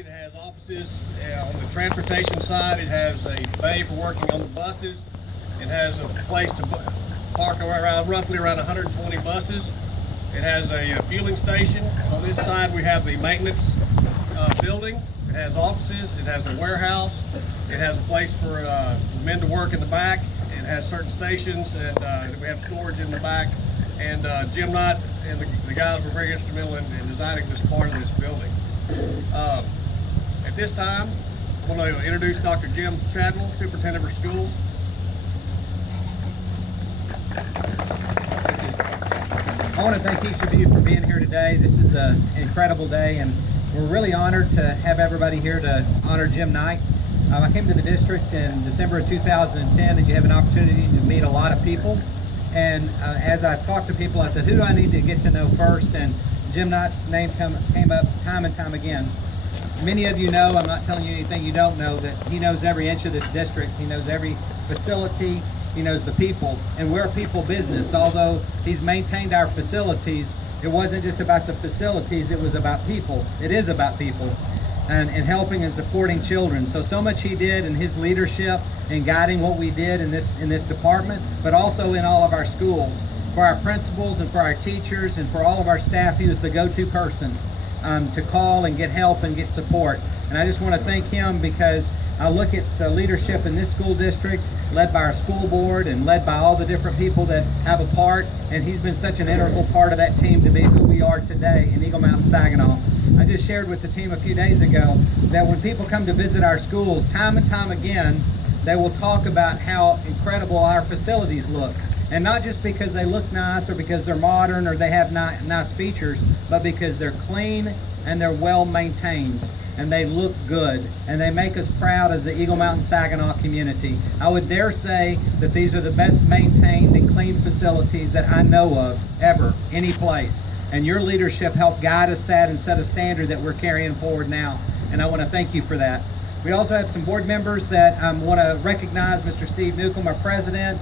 It has offices on the transportation side. It has a bay for working on the buses. It has a place to park roughly around 120 buses. It has a fueling station. On this side we have the maintenance building. It has offices. It has a warehouse. It has a place for men to work in the back. It has certain stations, and we have storage in the back. And Jim Knight and the guys were very instrumental in designing this part of this building. At this time, I want to introduce Dr. Jim Chadwell, Superintendent of our schools. I want to thank each of you for being here today. This is an incredible day, and we're really honored to have everybody here to honor Jim Knight. I came to the district in December of 2010, and you have an opportunity to meet a lot of people. And as I talked to people, I said, who do I need to get to know first? And Jim Knight's name came up time and time again. Many of you know, I'm not telling you anything you don't know, that he knows every inch of this district. He knows every facility. He knows the people. And we're a people business. Although he's maintained our facilities, it wasn't just about the facilities, it was about people. It is about people and helping and supporting children. So much he did in his leadership in guiding what we did in this department, but also in all of our schools. For our principals and for our teachers and for all of our staff, he was the go-to person to call and get help and get support. And I just want to thank him, because I look at the leadership in this school district, led by our school board and led by all the different people that have a part, and he's been such an integral part of that team to be who we are today in Eagle Mountain Saginaw. I just shared with the team a few days ago that when people come to visit our schools, time and time again, they will talk about how incredible our facilities look. And not just because they look nice or because they're modern or they have nice features, but because they're clean and they're well maintained and they look good and they make us proud as the Eagle Mountain Saginaw community. I would dare say that these are the best maintained and clean facilities that I know of ever, any place. And your leadership helped guide us that and set a standard that we're carrying forward now. And I want to thank you for that. We also have some board members that want to recognize Mr. Steve Newcomb, our president.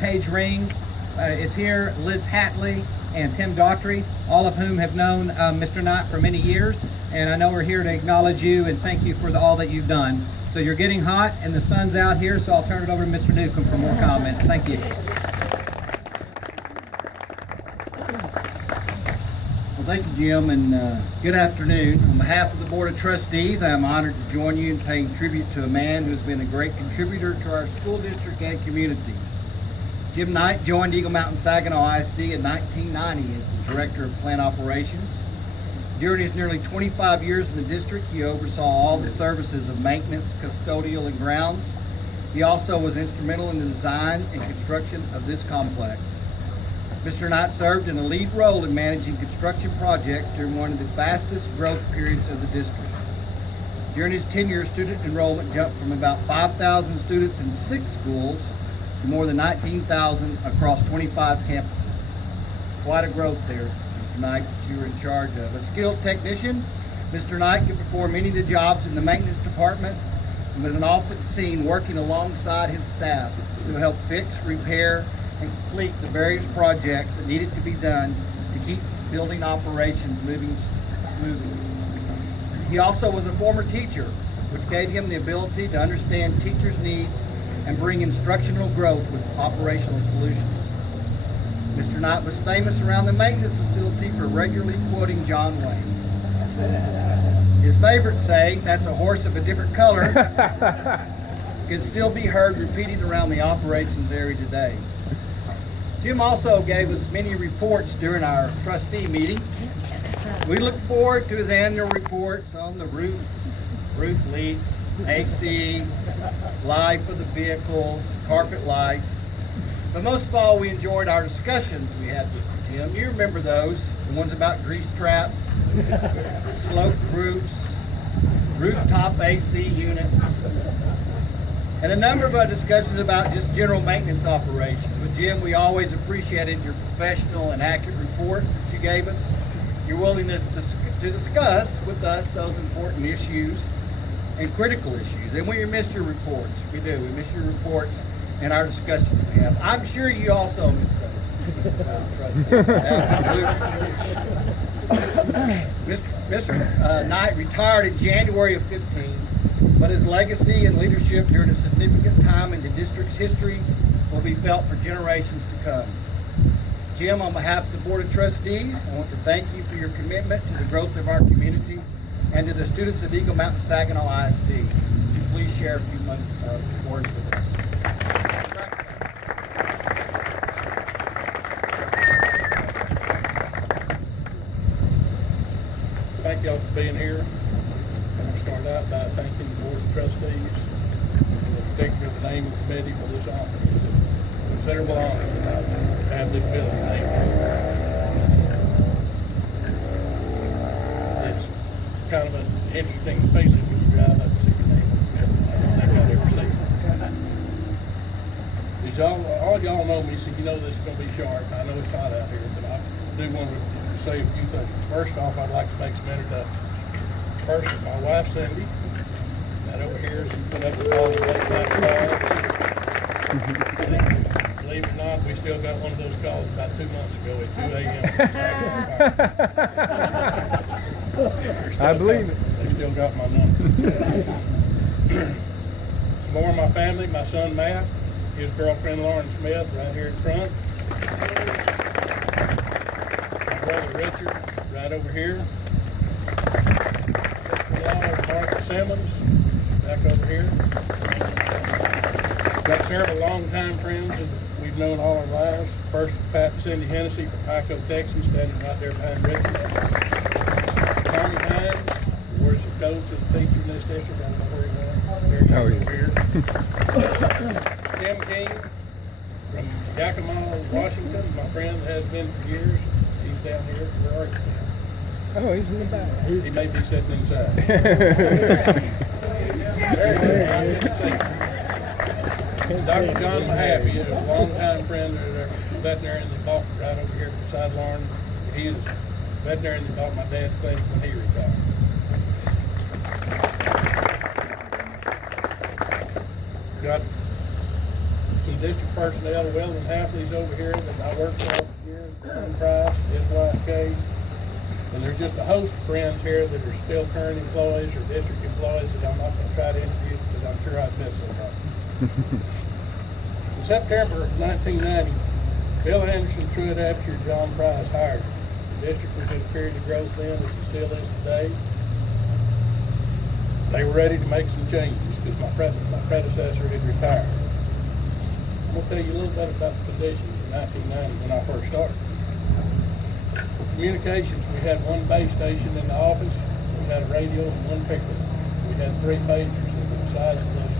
Paige Ring is here, Liz Hatley, and Tim Daughtry, all of whom have known Mr. Knight for many years. And I know we're here to acknowledge you and thank you for all that you've done. So you're getting hot and the sun's out here, so I'll turn it over to Mr. Newcomb for more comments. Thank you. Well, thank you, Jim, and good afternoon. On behalf of the Board of Trustees, I am honored to join you in paying tribute to a man who has been a great contributor to our school district and community. Jim Knight joined Eagle Mountain Saginaw ISD in 1990 as the Director of Plant Operations. During his nearly 25 years in the district, he oversaw all the services of maintenance, custodial, and grounds. He also was instrumental in the design and construction of this complex. Mr. Knight served in a lead role in managing construction projects during one of the fastest growth periods of the district. During his tenure, student enrollment jumped from about 5,000 students in 6 schools to more than 19,000 across 25 campuses. Quite a growth there, Mr. Knight, that you were in charge of. A skilled technician, Mr. Knight could perform many of the jobs in the maintenance department and was often seen working alongside his staff to help fix, repair, and complete the various projects that needed to be done to keep building operations moving smoothly. He also was a former teacher, which gave him the ability to understand teachers' needs and bring instructional growth with operational solutions. Mr. Knight was famous around the maintenance facility for regularly quoting John Wayne. His favorite saying, "That's a horse of a different color," can still be heard repeated around the operations area today. Jim also gave us many reports during our trustee meetings. We look forward to his annual reports on the roof leaks, AC, life of the vehicles, carpet life. But most of all, we enjoyed our discussions we had with Jim. You remember those, the ones about grease traps, sloped roofs, rooftop AC units, and a number of our discussions about just general maintenance operations. With Jim, we always appreciated your professional and accurate reports that you gave us, your willingness to discuss with us those important issues and critical issues. And we miss your reports. We do. We miss your reports and our discussions we have. I'm sure you also miss those. Absolutely. Mr. Knight retired in January of 15, but his legacy and leadership during a significant time in the district's history will be felt for generations to come. Jim, on behalf of the Board of Trustees, I want to thank you for your commitment to the growth of our community and to the students of Eagle Mountain Saginaw ISD. Would you please share a few words with us? Thank y'all for being here. I'm going to start out by thanking the Board of Trustees, in particular the name of the committee for this honor. Considerable honor to have this building named here. It's kind of an interesting feeling when you drive up and see your name on the building. I don't think I've ever seen it. All y'all know me, so you know this is going to be short. I know it's hot out here, but I do want to say a few things. First off, I'd like to make some introductions. First, my wife Cindy, right over here, she put up with all the late night calls. Believe it or not, we still got one of those calls about 2 months ago at 2 a.m. I believe it. They still got my number. Some more of my family, my son Matt, his girlfriend Lauren Smith, right here in front. Brother Richard, right over here. Sister-in-law Martha Simmons, back over here. Got several longtime friends that we've known all our lives. First, Pat and Cindy Hennessy from Pico, Texas, standing right there behind Richard. Tommy Hines, who was the coach and teacher in this district. I don't know where he went. There he is over here. Tim King from Yakima, Washington, my friend has been for years. He's down here. Where are you? Oh, he's in the back. He may be sitting inside. There he is. Dr. John Mahaffey, a longtime friend, a veterinarian that bought right over here beside Lauren. He is a veterinarian that bought my dad's clinic when he retired. Got some district personnel, Weldon Halfley's over here that I worked for here, John Price, his wife Kay, and there's just a host of friends here that are still current employees or district employees that I'm not going to try to introduce because I'm sure I'd miss somebody. In September of 1990, Bill Anderson, Truett Epster, John Price hired me. The district was in a period of growth then, as it still is today. They were ready to make some changes because my predecessor had retired. I'm going to tell you a little bit about the conditions in 1990 when I first started. For communications, we had one base station in the office, we had a radio and one pickup. We had 3 pagers that were the size of those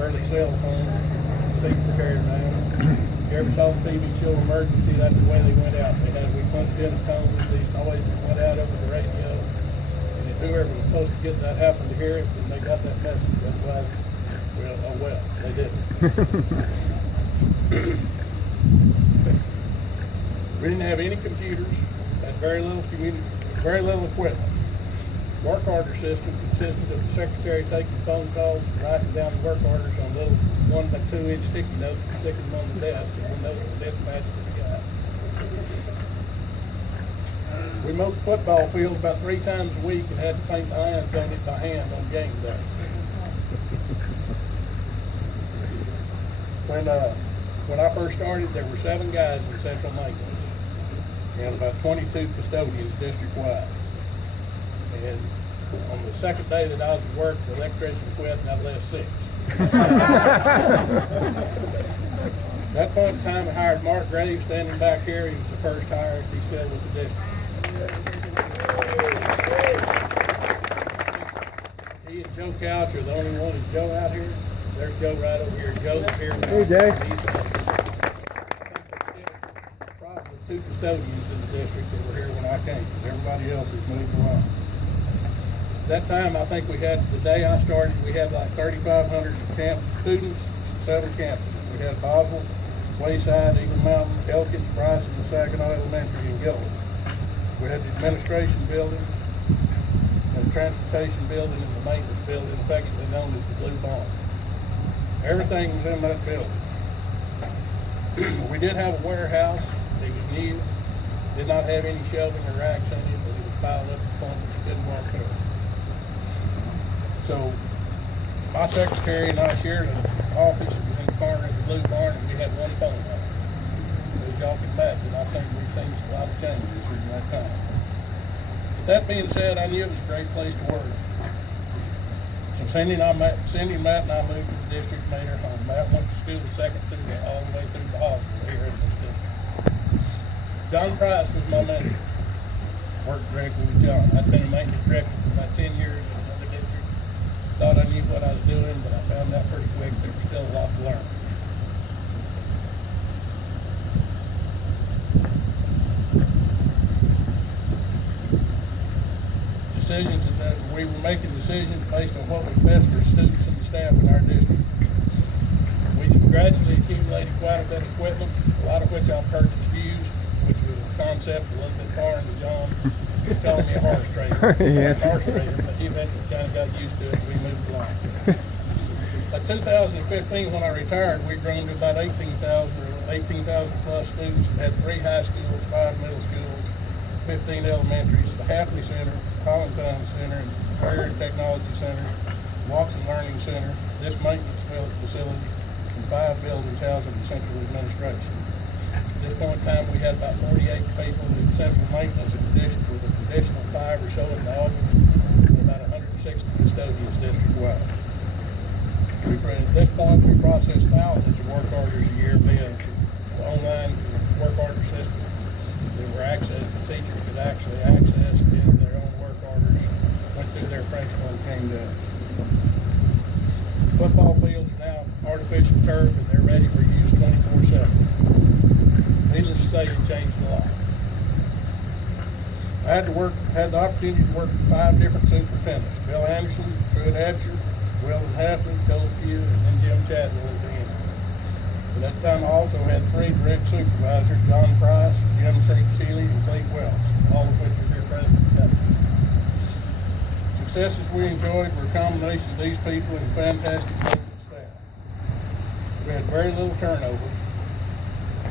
early cell phones people carried around. If you ever saw the TV show Emergency, that's the way they went out. We punched in a tone, these noises went out over the radio, and if whoever was supposed to get that happened to hear it, then they got that message. Otherwise, well, oh well, they didn't. We didn't have any computers, had very little equipment. Work order system consisted of the secretary taking phone calls and writing down the work orders on little 1 by 2 inch sticky notes and sticking them on the desk, and then those were dispatched to the guy. We mowed the football field about 3 times a week and had to paint the irons on it by hand on game day. When I first started, there were 7 guys in central maintenance and about 22 custodians district-wide. And on the second day that I was at work, the electrician quit and I left 6. At that point in time, I hired Mark Graves standing back here. He was the first hire. He's still with the district. He and Joe Couch are the only one. Is Joe out here? There's Joe right over here. Joe's here now. Hey, Jay. Probably 2 custodians in the district that were here when I came. Everybody else has moved along. That time, I think we had, the day I started, we had like 3,500 campus students, 7 campuses. We had Boswell, Wayside, Eagle Mountain, Elkins, Bryson, Saginaw Elementary, and Gilbert. We had the administration building, and the transportation building, and the maintenance building, affectionately known as the Blue Barn. Everything was in that building. We did have a warehouse. It was new. Did not have any shelving or racks in it, but it was piled up to the point that you couldn't walk through. So, my secretary and I shared an office that was in the corner of the blue barn, and we had one phone line. So as y'all can imagine, I think we've seen a lot of changes in that time. With that being said, I knew it was a great place to work. So Cindy, Matt, and I moved to the district, made her home. Matt went to school second through all the way through the hospital here in this district. John Price was my mentor. Worked directly with John. I'd been a maintenance director for about 10 years in another district. Thought I knew what I was doing, but I found out pretty quick there was still a lot to learn. We were making decisions based on what was best for students and the staff in our district. We gradually accumulated quite a bit of equipment, a lot of which I purchased used, which was a concept a little bit foreign to John. He called me a horse trader. Yes. Horse trader, but he eventually kind of got used to it and we moved along. By 2015, when I retired, we'd grown to about 18,000 plus students, had 3 high schools, 5 middle schools, 15 elementaries, the Hafley Center, Hollandtown Center, and Career and Technology Center, Watson Learning Center, this maintenance facility, and 5 buildings housing the central administration. At this point in time, we had about 48 people in central maintenance, in addition with an additional 5 or so in the office, and about 160 custodians district-wide. At this point, we process thousands of work orders a year via the online work order system. They were accessed, the teachers could actually access their own work orders, went through their principal and came to us. Football fields are now artificial turf and they're ready for use 24/7. Needless to say, it changed a lot. I had the opportunity to work for 5 different superintendents: Bill Anderson, Truett Absher, Weldon Hafley, Cole Pugh, and then Jim Chadwell at the end. At that time, I also had 3 direct supervisors: John Price, Jim Shealy, and Clete Wells, all of which are here present today. Successes we enjoyed were a combination of these people and fantastic maintenance staff. We had very little turnover,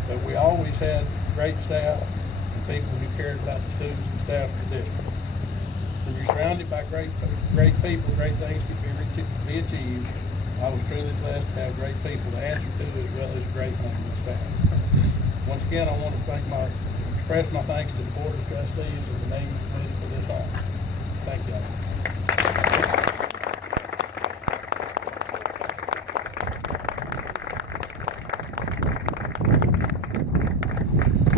but we always had great staff and people who cared about the students and staff of the district. When you're surrounded by great people, great things can be achieved. I was truly blessed to have great people to answer to, as well as great maintenance staff. Once again, I want to express my thanks to the Board of Trustees and the naming committee for this honor. Thank you.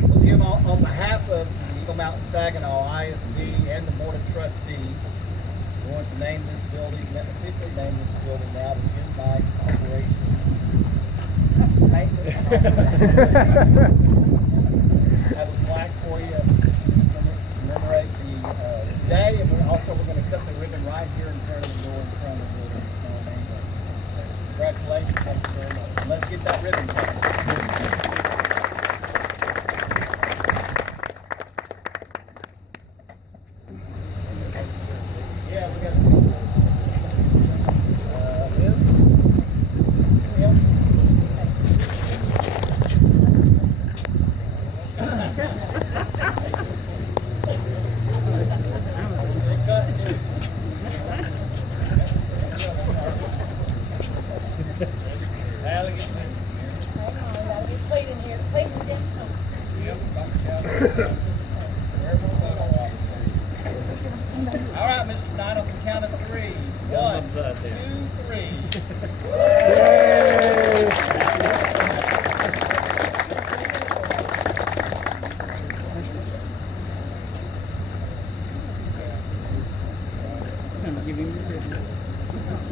Well, Jim, on behalf of Eagle Mountain Saginaw ISD and the Board of Trustees, we want to name this building, officially name this building now the Jim Knight Operations Maintenance. Have a plaque for you to commemorate the day, and we're going to cut the ribbon right here in front of the door in front of the building. Congratulations, thank you very much. And let's get that ribbon cut. Yeah, we got Liz? Yeah. Plate in here. Plate in here. All right, Mr. Knight, on the count of 3. 1, 2, 3.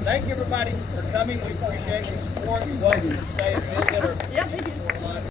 Thank you, everybody, for coming. We appreciate your support. You're welcome to stay and visit or. Yeah, thank you.